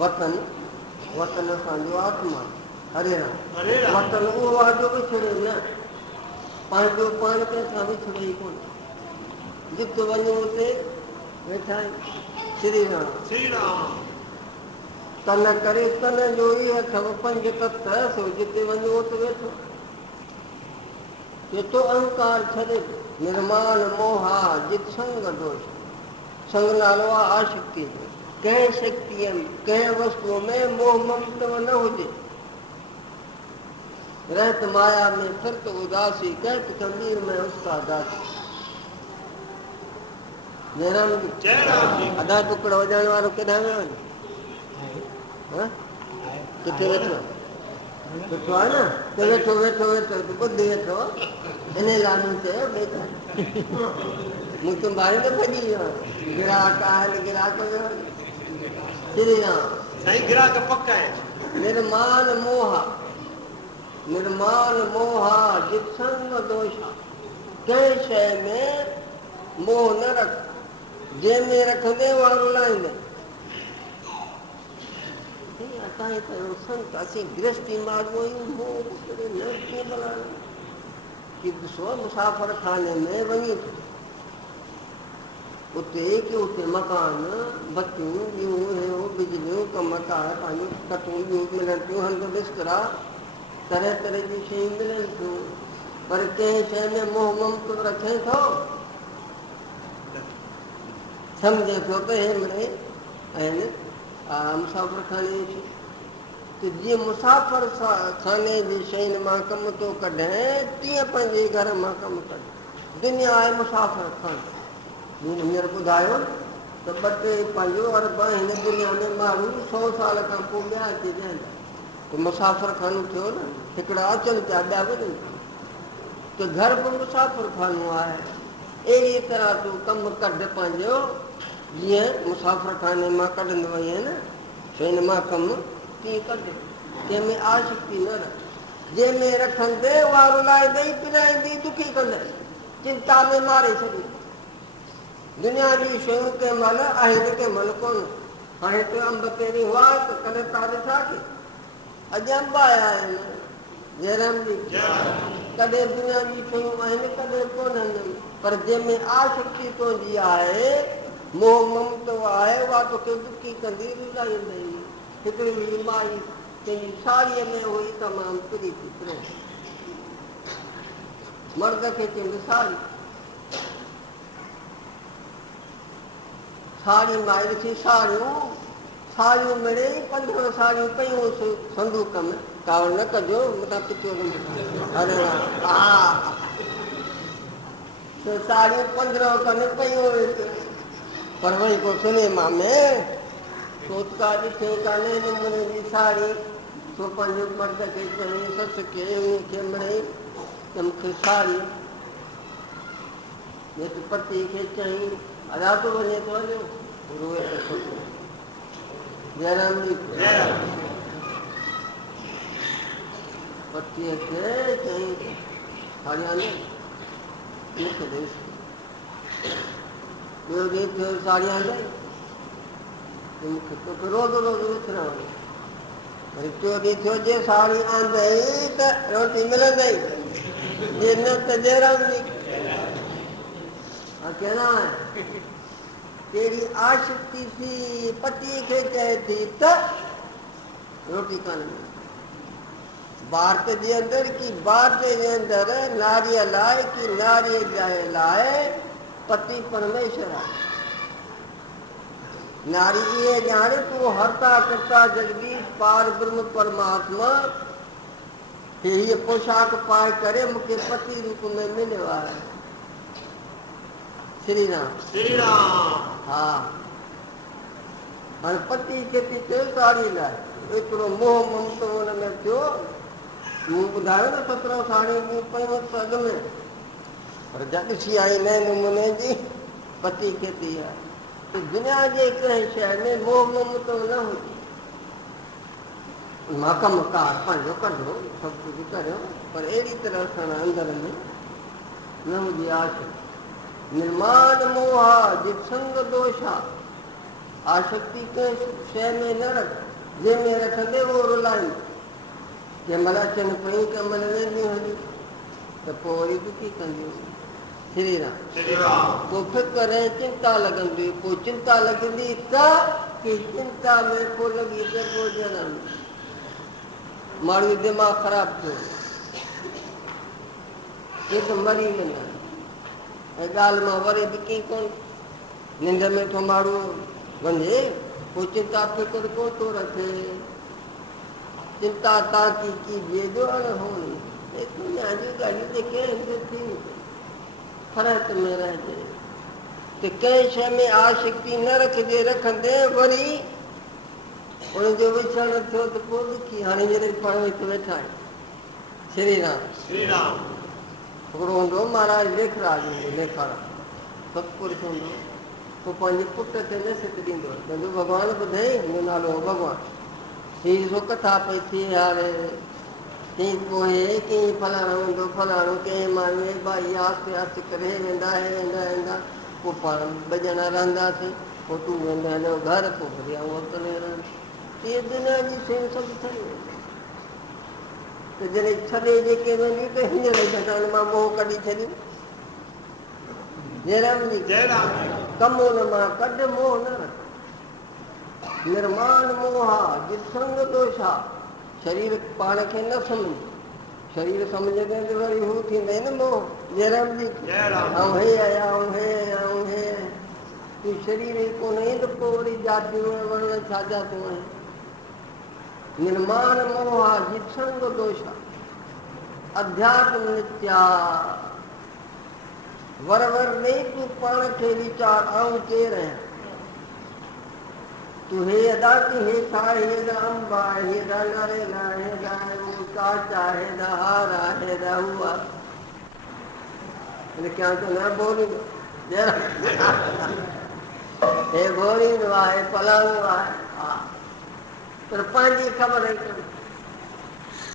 वतन वतन असांजो आत्मा हरे राम। हरे राम। वतन उहो आहे जो विछड़े न, पंहिंजो पाण कंहिंसां विछड़े ई कोन। जिते वञूं उते वेठा आहियूं श्री राम। श्री राम। तन करे तन जो ई अथव पंज तत्व, सो जिते वञो उते वेठो। चेतो अहंकार छॾे निर्माण मोहा जित संग दोष। संग नालो आहे आशक्ति जो। कंहिं शक्तिअ में कंहिं वस्तुअ में मोह ममत्व न हुजे। रहत माया में फिरत उदासी, कहत कबीर में उसका दासी। जय राम जी। जय राम जी। अधा टुकड़ वॼाइण वारो केॾांहुं वियो आहे? किथे वेठो आहे? वेठो आहे न? त वेठो वेठो वेठो ॿुधी वेठो। इन लाइ मूं चयो वेठो। मूं त ॿाहिरि न भॼी वियो आहियां। गिराक आहिनि गिराक वियो। श्री राम। साईं गिराक पक्का आहे। निर्माण मोहा निर्माण मोहा जित संग दोषा। कंहिं शइ में मोह न रख, जंहिंमें रखंदे उहा रुलाईंदे। असांजे कयो संत असीं गृहस्थी मार्ग आहियूं, मोह न कीअं भला कि ॾिसो मुसाफ़िर खाने में वञी उते की उते मकान बतियूं ॿियूं इहो बिजलियूं कमकार पंहिंजूं कटूं ॿियूं मिलनि थियूं, हंधि बिस्तरा तरह तरह जी शयूं मिलनि थियूं। पर कंहिं शइ में मोह ममत्व रखे थो, सम्झे थो त हे मिड़े आहिनि मुसाफ़िर खाने जी। त जीअं मुसाफ़िर खाने जी शयुनि मां कमु थो कढे, तीअं पंहिंजे घर मां कमु कढे। दुनिया आहे मुसाफ़िर खानो। हींअर ॿुधायो त ॿ टे पंहिंजो अरब हिन दुनिया में माण्हू 100 साल खां पोइ ॿिया अची वेंदा। त मुसाफ़िर खानो थियो न, हिकिड़ा अचनि पिया ॿिया वञनि था। त घर बि मुसाफ़िर खानो आहे। अहिड़ी तरह तूं कमु कढ पंहिंजो, जीअं मुसाफ़िर खाने मां कढंदो वञे न शयुनि मां कमु, तीअं कढ। कंहिंमें आशक्ति न रख। जंहिंमें रखंदे उहा रुलाईंदे पिराईंदी दुखी कंदे, चिंता में मारे छॾी। दुनिया जी शयूं कंहिं महिल आहिनि कंहिं महिल कोन। हाणे हिते अंब पहिरीं हुआ त कॾहिं तव्हां ॾिठा की? अॼु अंब आया आहिनि। जय राम जी। कॾहिं दुनिया जी शयूं आहिनि कॾहिं कोन्हनि। पर जंहिंमें आशक्ति तुंहिंजी आहे, मोह ममत्व आहे, उहा तोखे दुखी कंदी रुलाईंदी। हिकिड़ी हुई माई पंहिंजी साड़ीअ में हुई तमामु किरी थी पियो। मर्द खे चवंदी साड़ी साड़ी माई ॾिठी साड़ियूं मिड़े 15 साड़ियूं पयूं संदूक में। कावड़ न कजो मथां पिचो अरे हा तो साड़ियूं 15 खनि पयूं पर वरी को सिनेमा में सोचता ॾिठे कान्हे नमूने जी साड़ी। तो पंहिंजे मर्द खे चई ससु खे उनखे मिड़े त मूंखे साड़ी पति खे चई राति वञे थो हलियो रोए थो जय राम जी। पतीअ खे चई साड़ी आने मूंखे ॾेसि। ॿियो ॾींहुं थियो साड़ी आंदे मूंखे तोखे रोज़ रोज़ विथिणा वञे। वरी टियों ॾींहुं थियो जे साड़ी आंदई त रोटी मिलंदई, जे न त जय राम जी। कहना है तेरी आशक्ति थी पति खे चए थी त रोटी कान मिलंदी। भारत जे अंदरि की भारत जे अंदरि नारीअ लाइ की नारीअ जे लाइ पति परमेश्वर आहे। नारी इहे ॼाणे तूं हरता कर्ता जगदीश पार ब्रह्म परमात्मा हीअ पोशाक पाए करे मूंखे पति रूप में मिलियो आहे। श्री राम। श्री राम। हा हाणे पति खे थी चए साड़ी लाइ एतिरो मोह ममत्व हुन में थियो। मूं ॿुधायो न 17 साड़ियूं पयूं अॻ में, पर जॾहिं ॾिसी आई नए नमूने जी पति खे थी आहे। त दुनिया जे कंहिं शइ में मोह ममत्व न हुजे। मां कमु कार पंहिंजो कढो सभु कुझु करियो, पर अहिड़ी तरह सां अंदरि में न हुजे आशा। निर्माण मोहा जित संग दोषा। आसक्ति कंहिं शइ में न रख, जंहिंमें रखंदे उहो रुलाईंदो। कंहिं महिल अचनि पयूं, कंहिं महिल वेंदियूं हली, त पोइ वरी दुखी कंदियूं। श्री राम। श्री राम। पोइ फिक्र ऐं चिंता लॻंदी, पोइ चिंता लॻंदी त की चिंता में पोइ लॻी त पोइ ॼण माण्हू जो दिमाग़ ख़राबु थियो, के त मरी वेंदा। ऐं ॻाल्हि मां वरे बि कीअं कोन, निंड में थो माण्हू वञे, पोइ चिंता फिक्र कोन थो रखे। चिंता ताकी कीजिए अणहोनी, दुनिया जूं ॻाल्हियूं जेके आहिनि थी फ़र्क़ में रहिजे। त कंहिं शइ में आसक्ति न रखिजे, रखंदे वरी उनजो विछड़ थियो त पोइ दुखी। हाणे जॾहिं पाण हिते वेठा आहियूं, श्री राम। श्री राम। हिकिड़ो हूंदो महाराज लेखराज हूंदो, लेखारा सतपुरुष हूंदो। पोइ पंहिंजे पुट खे नसीहत ॾींदो, चवंदो भॻवानु ॿुधई, हिन नालो हो भॻवानु, हीअ ॾिसो कथा पई थिए हाणे, कीअं पोइ कीअं फलाणो हूंदो, फलाणो कंहिं माण्हू भाई आस्ते आस्ते करे वेंदा वेंदा, पोइ पाण ॿ ॼणा रहंदासीं, पोइ तूं वेंदा हिन जो घर, पोइ वरी आऊं अकेले रहंदुसि। इहे दुनिया जी शयूं सभु ठही वेंदियूं। त जॾहिं छॾे जेके वेंदियूं त हींअर हुन मां मोह कढी छॾियूं। जय राम जी। जय राम। कमु हुन मां कढ, मोह न रख। निर्माण मोहा जिसंग दोषा, शरीर पाण खे न सम्झ, शरीर सम्झंदे त वरी हू थींदे न मोह। जय राम जी। जय राम। ऐं हे आया, ऐं हे आया, ऐं हे तूं शरीर ई कोन ई त पोइ वरी जातियूं वर्ण छा जातियूं आहिनि। निर्माण मोहा जिसंग दोषा, अध्यात्म नित्या, वर वर नहीं तू पाण खे वीचार, आऊं केरु आहियां। तूं हे अदा की हे छा, हेॾा अंब आहे, हेॾा नारेल आहे, हेॾा कांच आहे, हेॾा हार आहे, हेॾा हू आहे, क्या तो न बोलींदो, हे बोलींदो आहे, फलाणो आहे, हा, पर पंहिंजी ख़बर ई कोन्हे।